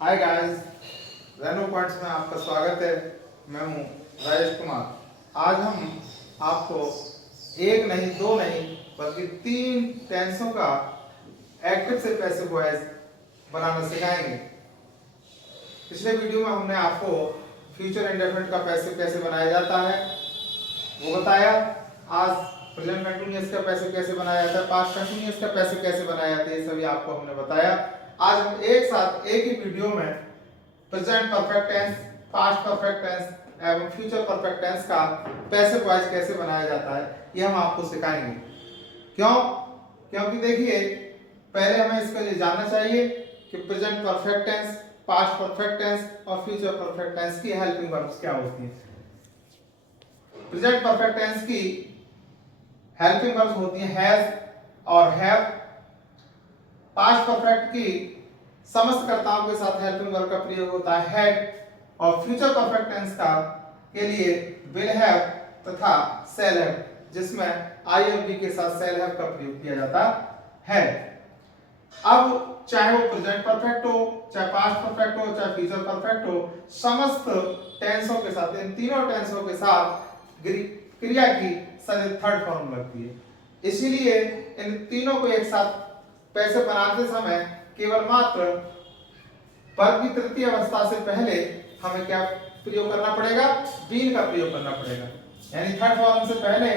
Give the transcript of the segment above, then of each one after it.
Hi guys, Reno points में आपका स्वागत है। मैं हूं राजेश कुमार। आज हम आपको एक नहीं दो नहीं बल्कि तीन टेंसों का एक्टिव से पैसिव वॉइस बनाना सिखाएंगे। पिछले वीडियो में हमने आपको फ्यूचर इंडेफिनिट का पैसिव कैसे बनाया जाता है वो बताया। आज प्रेजेंट कंटिन्यूअस का पैसिव कैसे बनाया जाता है, पास्ट कंटिन्यूअस का पैसिव कैसे बनाया जाता है, ये सभी आपको हमने बताया। आज हम एक साथ एक ही वीडियो में present perfect tense, past perfect tense एवं फ्यूचर परफेक्ट टेंस का पैसिव वॉइस कैसे बनाया जाता है ये हम आपको सिखाएंगे। क्यों? क्योंकि देखिए, पहले हमें इसके लिए जानना चाहिए कि present perfect tense, past perfect tense और फ्यूचर परफेक्ट टेंस की हेल्पिंग वर्ब्स क्या होती है। प्रेजेंट परफेक्ट टेंस की हेल्पिंग वर्ब्स होती हैं हैज और हैव। पास्ट परफेक्ट की समस्त कर्ताओं के साथ हेल्पिंग वर्ब का प्रयोग होता है हैड, और फ्यूचर परफेक्ट टेंस का के लिए विल हैव तथा शैल हैव, जिसमें आई और बी के साथ शैल हैव का प्रयोग किया जाता है। अब चाहे वो प्रेजेंट परफेक्ट हो, चाहे पास्ट परफेक्ट हो, चाहे फ्यूचर परफेक्ट हो, समस्त टेंसों के साथ, इन तीनों टेंसों के साथ क्रिया की सदैव थर्ड फॉर्म लगती है। इसीलिए इन तीनों को एक साथ पैसे बनाते समय केवल मात्र वर्ब की तृतीय अवस्था से पहले हमें क्या प्रयोग करना पड़ेगा, बीन का प्रयोग करना पड़ेगा। यानी थर्ड फॉर्म से पहले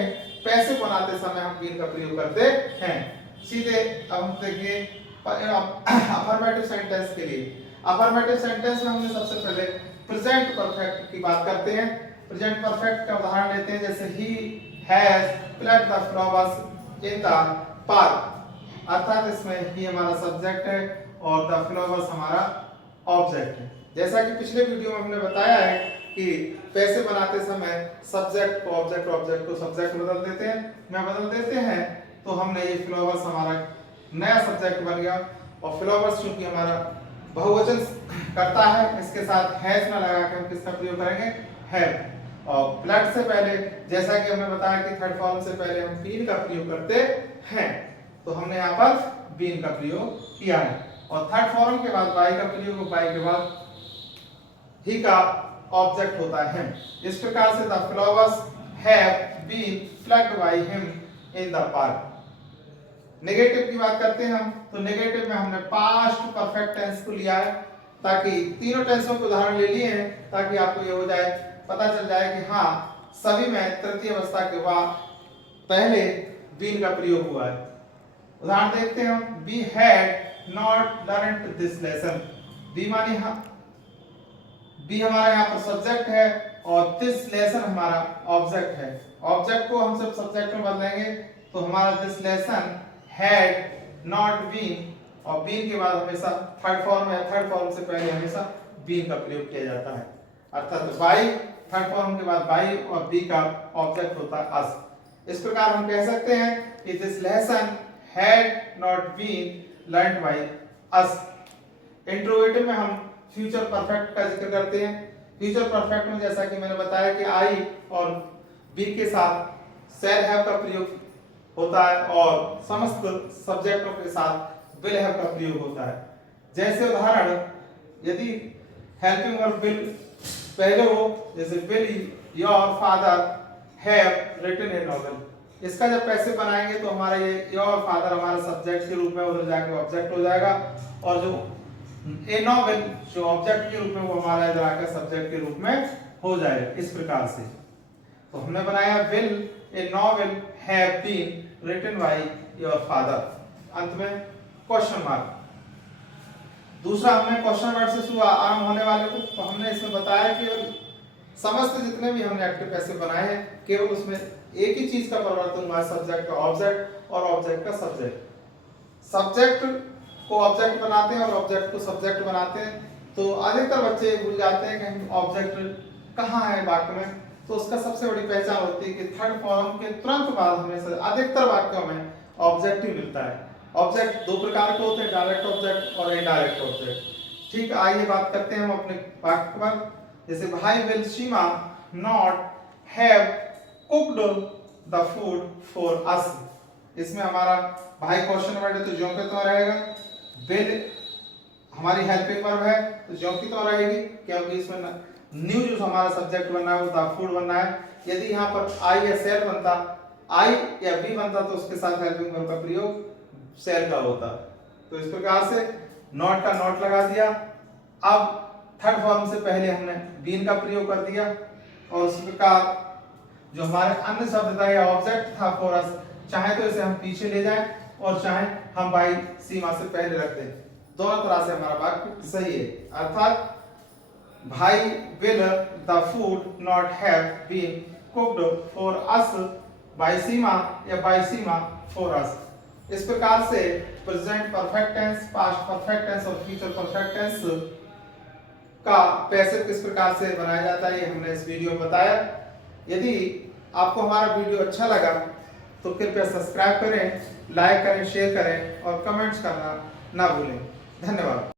पैसे बनाते समय हम बीन का प्रयोग करते हैं। सीधे अब हम देखिए अफर्मेटिव सेंटेंस के लिए। अफर्मेटिव सेंटेंस में हमने सबसे पहले प्रेजेंट परफेक्ट की बात करते हैं। प्रेजेंट परफेक्ट का उदाहरण लेते हैं, जैसे he has plug the flowers in the park, अर्थात इसमें ही हमारा सब्जेक्ट है और द फ्लावर्स हमारा ऑब्जेक्ट है। जैसा कि पिछले वीडियो में हमने बताया है कि पैसे बनाते समय सब्जेक्ट को ऑब्जेक्ट, ऑब्जेक्ट को सब्जेक्ट बदल देते हैं, तो हमने ये फ्लावर्स हमारा नया सब्जेक्ट बन गया। और फ्लावर्स चूंकि हमारा बहुवचन करता है, इसके साथ हैज ना लगा के हम किसका प्रयोग करेंगे, हैव। और प्लग से पहले, जैसा कि हमने बताया कि थर्ड फॉर्म से पहले हम बीन का प्रयोग करते हैं, तो हमने यहाँ पर बीन का प्रयोग किया है। और थर्ड फॉर्म के बाद बाई का प्रयोग, बाई के बाद ही का ऑब्जेक्ट होता है हिम। इस प्रकार से the flowers have been plucked by him in the park. Negative की बात करते हैं हम, तो नेगेटिव में हमने पास्ट परफेक्ट टेंस को लिया है, ताकि तीनों टेंसों के उदाहरण ले लिए हैं, ताकि आपको ये हो जाए, पता चल जाए कि हाँ सभी में तृतीय अवस्था के बाद पहले बीन का प्रयोग हुआ है। उदाहरण देखते हैं हम, we had not learned this lesson. We माने बी हमारा यहाँ पर सब्जेक्ट है और दिस लेसन हमारा ऑब्जेक्ट है। ऑब्जेक्ट को हम सब सब्जेक्ट में बदलेंगे तो हमारा this lesson had not been, और बीन के बाद हमेशा थर्ड फॉर्म है, थर्ड फॉर्म से पहले हमेशा बीन का प्रयोग किया जाता है। अर्थात बाई, थर्ड फॉर्म के बाद बाई और बी का ऑब्जेक्ट होता है अस। इस प्रकार हम कह सकते हैं कि this lesson had not been learned by us. Interrogative में हम फ्यूचर परफेक्ट का जिक्र करते हैं। फ्यूचर परफेक्ट में जैसा कि मैंने बताया कि आई और बी के साथ शैल हैव का प्रयोग होता है और समस्त सब्जेक्टों के साथ विल हैव का प्रयोग होता है। जैसे उदाहरण, यदि हेल्पिंग वर्ब विल पहले हो, जैसे will your father have written a novel, इसका जब पैसिव बनाएंगे तो हमारा ये योर फादर हमारा सब्जेक्ट के रूप में उधर जाके ऑब्जेक्ट हो जाएगा, और जो ए नॉवेल जो ऑब्जेक्ट के रूप में वो हमारा इधर आकर सब्जेक्ट के रूप में हो जाएगा। इस प्रकार से तो हमने बनाया will a novel have been written by your father. अंत में क्वेश्चन मार्क। दूसरा, हमने क्वेश्चन वर्ड से आरंभ होने वाले को, तो हमने इसमें बताया कि समस्त जितने भी हमने एक्टिव पैसिव बनाए हैं, केवल उसमें एक ही चीज का परिवर्तन हुआ है, सब्जेक्ट का ऑब्जेक्ट और ऑब्जेक्ट का सब्जेक्ट। सब्जेक्ट को ऑब्जेक्ट बनाते हैं और ऑब्जेक्ट को सब्जेक्ट बनाते हैं, तो अधिकतर बच्चे भूल जाते हैं कि ऑब्जेक्ट कहाँ है वाक्य में। तो उसका सबसे बड़ी पहचान होती है कि थर्ड फॉर्म के तुरंत बाद हमें अधिकतर वाक्यों में ऑब्जेक्ट ही मिलता है। ऑब्जेक्ट दो प्रकार के होते हैं, डायरेक्ट ऑब्जेक्ट और इनडायरेक्ट ऑब्जेक्ट। ठीक, आइए बात करते हैं हम अपने वाक्य पर। जैसे भाई will Seema not have cooked the food for us. इसमें हमारा भाई क्वेश्चन वर्ड है तो जो के तो रहेगा। विल हमारी हेल्पिंग वर्ब है तो ज्यों की तो रहेगी, क्योंकि इसमें न्यू जो हमारा सब्जेक्ट बनना है वो द फूड बनना है। यदि यहाँ पर आई या सेल बनता, आई या बी बनता तो उसके साथ हेल्पिंग वर्ब का प्रयोग सेल का होता। तो इस प्रकार से नॉट का नॉट लगा दिया। अब थर्ड फॉर्म से पहले हमने बीन का प्रयोग कर दिया और उस प्रकार जो हमारे अन्य शब्द था या ऑब्जेक्ट था फॉर अस, चाहे तो इसे हम पीछे ले जाएं और चाहे हम बाई सीमा से पहले रख दें, दोनों तरह से हमारा वाक्य सही है। अर्थात भाई will the food not have been cooked for us by Seema या बाई सीमा फॉर अस। इस प्रकार से present perfect tense, past perfect tense और फ्यूचर परफेक्ट टेंस का पैसिव किस प्रकार से बनाया जाता है ये हमने इस वीडियो में बताया। यदि आपको हमारा वीडियो अच्छा लगा तो कृपया सब्सक्राइब करें, लाइक करें, शेयर करें और कमेंट्स करना ना भूलें। धन्यवाद।